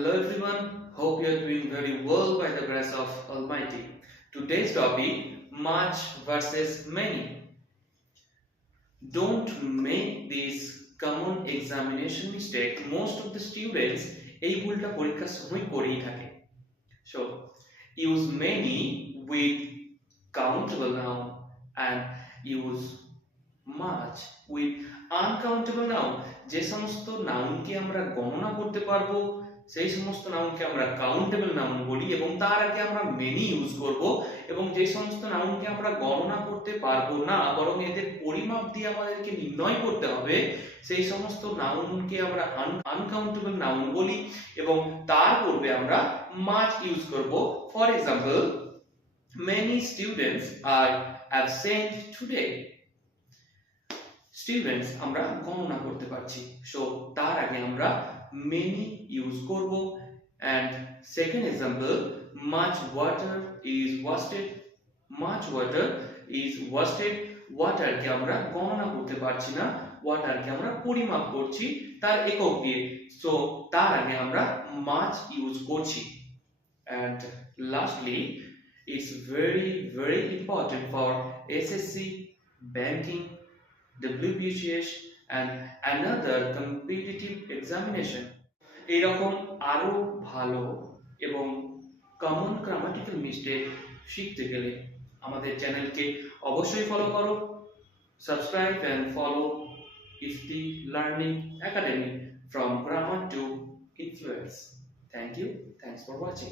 Hello everyone, hope you are doing very well by the grace of Almighty. Today's topic, much versus many. Don't make this common examination mistake. Most of the students এই ভুলটা পরীক্ষার সময় করেই থাকে. So, use many with countable noun and use much with uncountable noun. যে সমস্ত নাউনকে আমরা গণনা করতে পারবো সেই সমস্ত নাউনকে আমরা কাউন্টেবল নাউন বলি এবং তার আগে আমরা মেনি ইউজ করব এবং যে সমস্ত নাউনকে আমরা গণনা করতে পারবো না বরং এদের পরিমাপ দিয়ে আমাদেরকে নির্ণয় করতে হবে সেই সমস্ত নাউনকে আমরা আনকাউন্টেবল নাউন বলি এবং তার পূর্বে আমরা মাচ ইউজ করব। For example, many students are absent today. Students আমরা গণনা করতে পারছি, সো তার আগে আমরা many ইউজ করব। and second example, much water is wasted. much water is wasted. Water কে আমরা গণনা করতে পারছি না, ওয়াটার কে আমরা পরিমাপ করছি তার একক দিয়ে, সো তার আগে আমরা much ইউজ করছি। and lastly, it's very important for SSC, banking, WBCS and another competitive examination. এরকম আরো ভালো এবং কমন গ্রামাটিক্যাল মিস্টেক শিখতে গেলে আমাদের চ্যানেলকে অবশ্যই ফলো করো, subscribe and follow Ifti learning academy from grammar to influence. Thank you, thanks for watching.